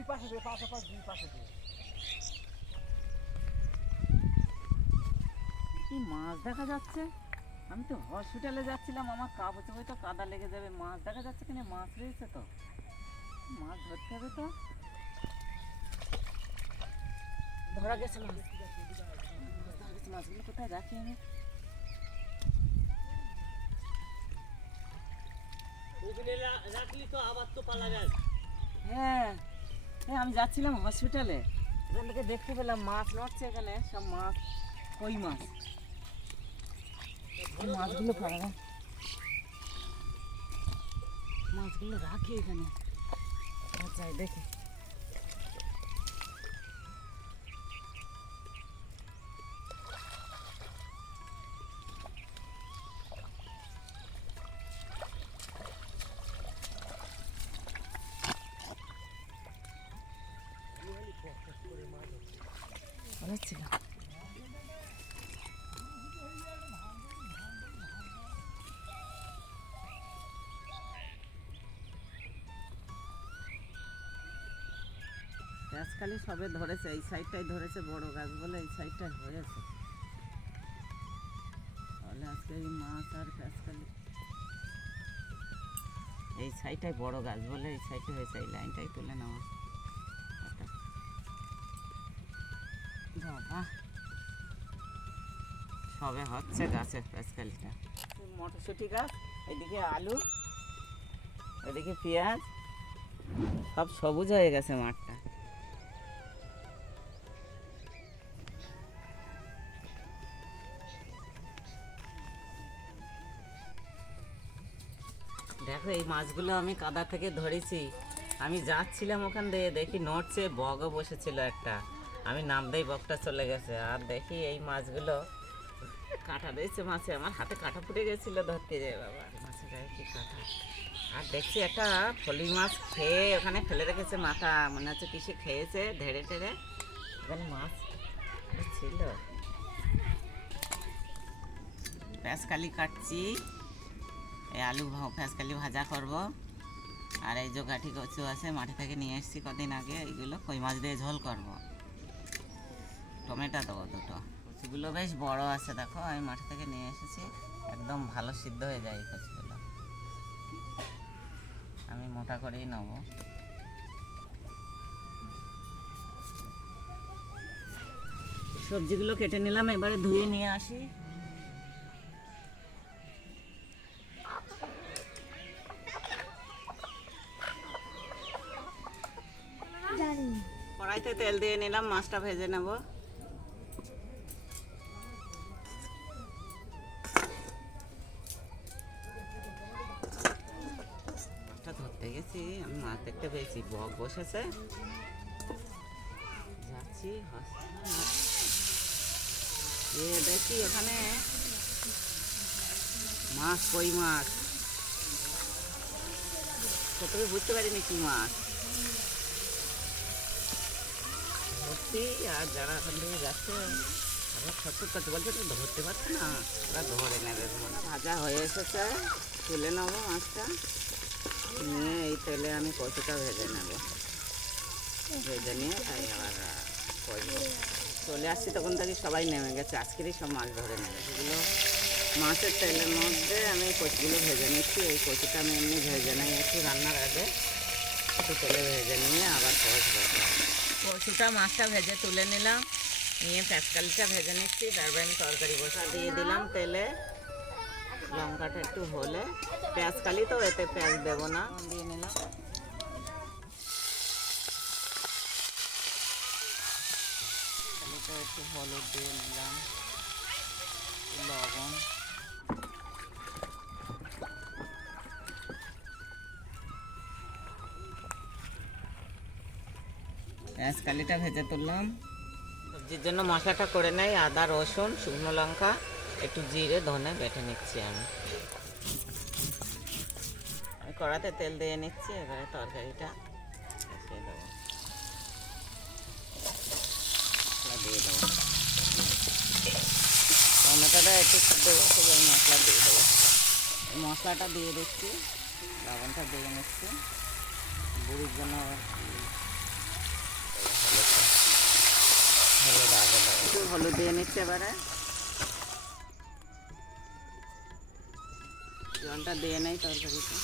দুই পাশে দিয়ে পাশাপাশি দুই পাশে দিয়ে কি মাছ দেখা যাচ্ছে। আমি তো হসপিটালে যাচ্ছিলাম, আমার কাপড় তো কাদা লেগে যাবে। মাছ দেখা যাচ্ছে কিনা, মাছ রয়েছে তো, মাছ ধরতে হবে তো। ধরা গেছে মাছ, মাছগুলো কোথায় রাখি আমি? রাখলি তো আবার তো পালা যায়। হ্যাঁ হ্যাঁ, আমি যাচ্ছিলাম হসপিটালে, এখান থেকে দেখতে পেলাম মাছ নড়ছে এখানে, সব মাছ, কই মাছ। মাছগুলো পাওয়া যায়, মাছগুলো রাখি এখানে। আচ্ছা দেখি, ছিল পেঁচকালি সবে ধরেছে, এই সাইডটাই ধরেছে বড় গাছ বলে, এই সাইডটাই হয়েছে। তাহলে আজকে এই মাছ আর পেঁচকালি, এই সাইডটাই বড় গাছ বলে এই সাইডে হয়েছে। এই লাইনটাই তুলে নেওয়া। বাবা, সবে হচ্ছে গাছের পেঁচকালিটা। মটরশুঁটি গাছ, এদিকে আলু, এদিকে পেঁয়াজ, সব সবুজ হয়ে গেছে মাঠটা। দেখো এই মাছগুলো আমি কাদা থেকে ধরেছি। আমি যাচ্ছিলাম ওখান দিয়ে, দেখি নড়ছে, বগও বসেছিল একটা, আমি নামতেই বগটা চলে গেছে। আর দেখি এই মাছগুলো কাঁটা রয়েছে মাছে, আমার হাতে কাঁটা ফুটে গেছিল ধরতে যায়। বাবা, মাছের গায়ে কি কাঁটা। আর দেখছি একটা ফলি মাছ খেয়ে ওখানে ফেলে রেখেছে মাথা, মনে হচ্ছে কিসে খেয়েছে, ধেড়ে টেড়ে ওখানে মাছ ছিল। পেঁচকালি কাটছি, এই আলু পেঁচকালি ভাজা করব। আর এই যে গাঠি কচু আছে, মাটি থেকে নিয়ে এসেছি কদিন আগে, এইগুলো কই মাছ দিয়ে ঝোল করব। টমেটো দেবো দুটো। কচুগুলো বেশ বড় আছে, দেখো আমি মাটি থেকে নিয়ে এসেছি, একদম ভালো সিদ্ধ হয়ে যায় এই কচুগুলো। আমি মোটা করেই নেব। সবজিগুলো কেটে নিলাম, এবারে ধুয়ে নিয়ে আসি। কড়াইতে তেল দিয়ে নিলাম, মাছটা ভেজে নেব। মাছটা ধরতে গেছি, আমি মাছ দেখতে পেয়েছি, বক বসেছে, যাচ্ছি দেখি ওখানে মাছ, কই মাছ, প্রথমে বুঝতে পারিনি কি মাছ ধরছি। আর যারা ওখান থেকে যাচ্ছে আবার ছটফট করতে বলছে, তো ধরতে পারছে না, ওরা ধরে নেবে। ভাজা হয়ে এসেছে, তুলে নেবো মাছটা, নিয়ে এই তেলে আমি কচুটা ভেজে নেব। ভেজে নিয়ে তাই আবার করবো। চলে আসছি তখন থেকে সবাই নেমে গেছে, আজকেরই সব মাছ ধরে নেবে। সেগুলো মাছের তেলের মধ্যে আমি কচুগুলো ভেজে নিচ্ছি। এই কচুটা আমি এমনি ভেজে নিই একটু রান্নার আগে, একটু তেলে ভেজে নিয়ে আবার কচুটা মাছটা ভেজে তুলে নিলাম, নিয়ে পেঁচকালিটা ভেজে নিচ্ছি। তারপরে আমি তরকারি বসা দিয়ে দিলাম তেলে, লঙ্কাটা একটু হলে, পেঁচকালি তো এতে পেঁয়াজ দেবো না, দিয়ে নিলাম। একটু হলুদ দিয়ে নিলাম, লবণ, পেঁয়াজকালিটা ভেজে তুললাম। সবজির জন্য মশলাটা করে নেই, আদা রসুন শুকনো লঙ্কা একটু জিরে ধনে বেটে নিচ্ছি। আমি কড়াতে তেল দিয়ে নিচ্ছি, এবারে তরকারিটা বসিয়ে দেবো, দিয়ে দেবো। টমেটোটা একটু সিদ্ধ বসে ওই মশলা দিয়ে দেবো। মশলাটা দিয়ে দিচ্ছি, লবণটা দিয়ে নিচ্ছি, বুড়ির জন্য একটু হলুদ দিয়ে নিচ্ছে এবারে, জলটা দিয়ে নেই তরকারিতে।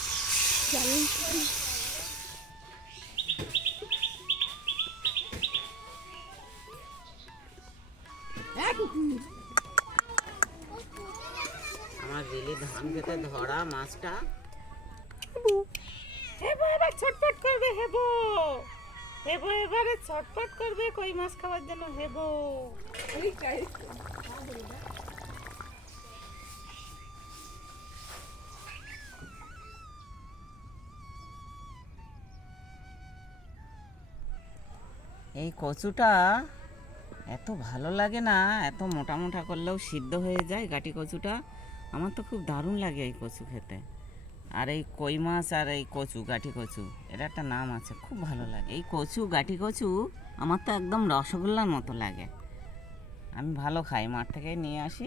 আমার দিলি ধান খেতে ধরা মাছটা হেবো এবার ছটপট করবে, হেবো হেবো এবারে ছটপট করবে কই মাছ খাওয়ার জন্য, হেবো। এই কচুটা এত ভালো লাগে না, এত মোটা মোটা করলেও সিদ্ধ হয়ে যায় গাটি কচুটা। আমার তো খুব দারুণ লাগে এই কচু খেতে। আর এই কই মাছ আর এই কচু গাটি কচু, এর একটা নাম আছে, খুব ভালো লাগে। এই কচু গাটি কচু আমার তো একদম রসগোল্লার মতো লাগে। আমি ভালো খাই, মাঠ থেকে নিয়ে আসি।